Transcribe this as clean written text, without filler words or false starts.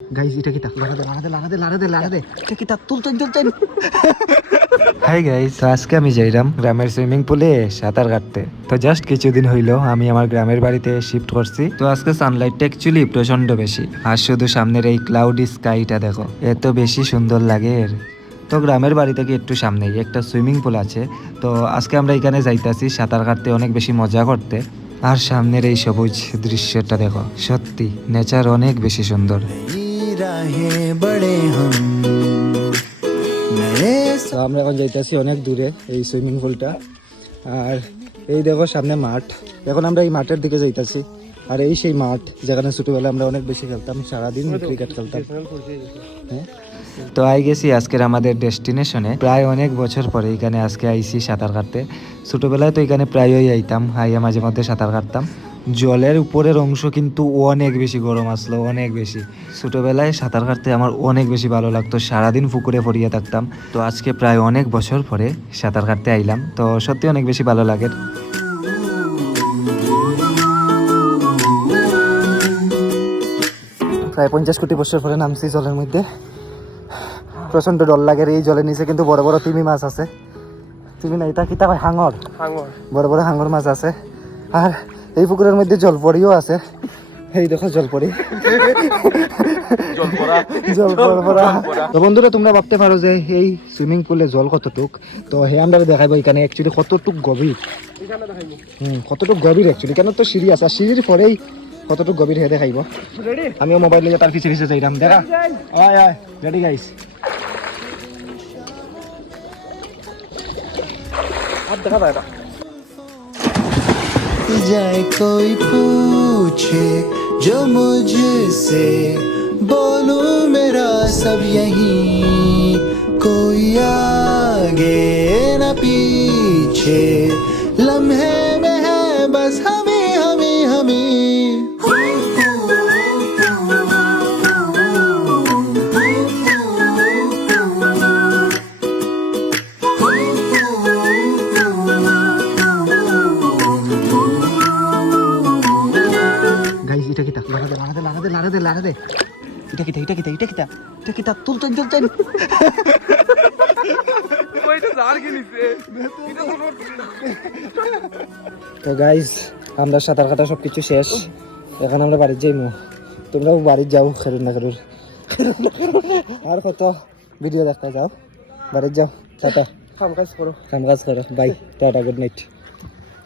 Guys এটা কি লাগাতে এটা কি তুল হাই গাইস, আজকে আমি যাইলাম গ্রামের সুইমিং পুলে সাঁতার কাটতে। তো জাস্ট কিছুদিন হইলো আমি আমার গ্রামের বাড়িতে শিফট করছি। তো আজকে সানলাইটটা অ্যাকচুয়ালি প্রচন্ড বেশি, আর শুধু সামনের এই ক্লাউডি স্কাইটা দেখো, এত বেশি সুন্দর লাগে। তো গ্রামের বাড়ি থেকে একটু সামনেই একটা সুইমিং পুল আছে। তো আজকে আমরা এখানে যাইতাছি সাঁতার কাটতে, অনেক বেশি মজা করতে। আর সামনের এই সবুজ দৃশ্যটা দেখো, সত্যি নেচার অনেক বেশি সুন্দর। তো আমরা এখন যাইতেছি অনেক দূরে এই সুইমিং পুলটা, আর এই দেখো সামনে মাঠ। এখন আমরা এই মাঠের দিকে যাইতেছি, আর এই সেই মাঠ যেখানে ছোটবেলায় আমরা অনেক বেশি খেলতাম, সারাদিন ক্রিকেট খেলতাম। হ্যাঁ, তো আই গেছি আজকের আমাদের ডেস্টিনেশনে। প্রায় অনেক বছর পরে এখানে আজকে আইছি সাঁতার কাটতে। ছোটবেলায় তো এখানে প্রায়ই আইতাম, আইয়া মাঝে মধ্যে সাঁতার কাটতাম। জলের উপরের অংশ কিন্তু অনেক বেশি গরম আসলো, অনেক বেশি। ছোটবেলায় সাঁতার কাটতে আমার অনেক বেশি ভালো লাগতো, সারাদিন পুকুরে পড়িয়ে থাকতাম। তো আজকে প্রায় অনেক বছর পরে সাঁতার কাটতে আইলাম, তো সত্যি অনেক বেশি ভালো লাগে। প্রায় 50 কোটি বছর পরে নামছি জলের মধ্যে। প্রচন্ড ডর লাগে। এই জলের নিচে কিন্তু বড় বড় তিমি মাছ আছে। তিমি না, এটা কিতা হয়, হাঙর। বড় বড় হাঙর মাছ আছে। আর এই পুকুরের মধ্যে জলপরিও আছে। এই দেখো জলপরি, তো বন্ধুরা তোমরা ভাবতে পারো যে এই সুইমিং পুলে জল কতটুক। তো হে আমরা দেখাইবো এখানে অ্যাকচুয়ালি কতটুক গভীর। কতটুক গভীর অ্যাকচুয়ালি, কেন তো সিঁড়ি আছে, সিঁড়ির পরেই কতটুক গভীর হে দেখাইব। আমিও মোবাইল নিয়ে তার পিছিয়ে পিছিয়ে যাইলাম। দেখা রেডি গাইস। দেখা যায় जाए कोई पूछे जो मुझसे, बोलूं मेरा सब यही, कोई आगे न पीछे, लम्हे में है बस हमें हमें हमें। এটা কিতা লাগাতে এটা কিতা তুল তো গাইস, আমরা সাঁতার কাটা সবকিছু শেষ। এখন আমরা বাড়ি যাইমু, তোমরাও বাড়ি যাও। খেলুন না খেলুন, আর কত ভিডিও দেখতে যাও। বাড়ি যাও, টাটা। কাম কাজ করো, বাই, টাটা, গুড নাইট।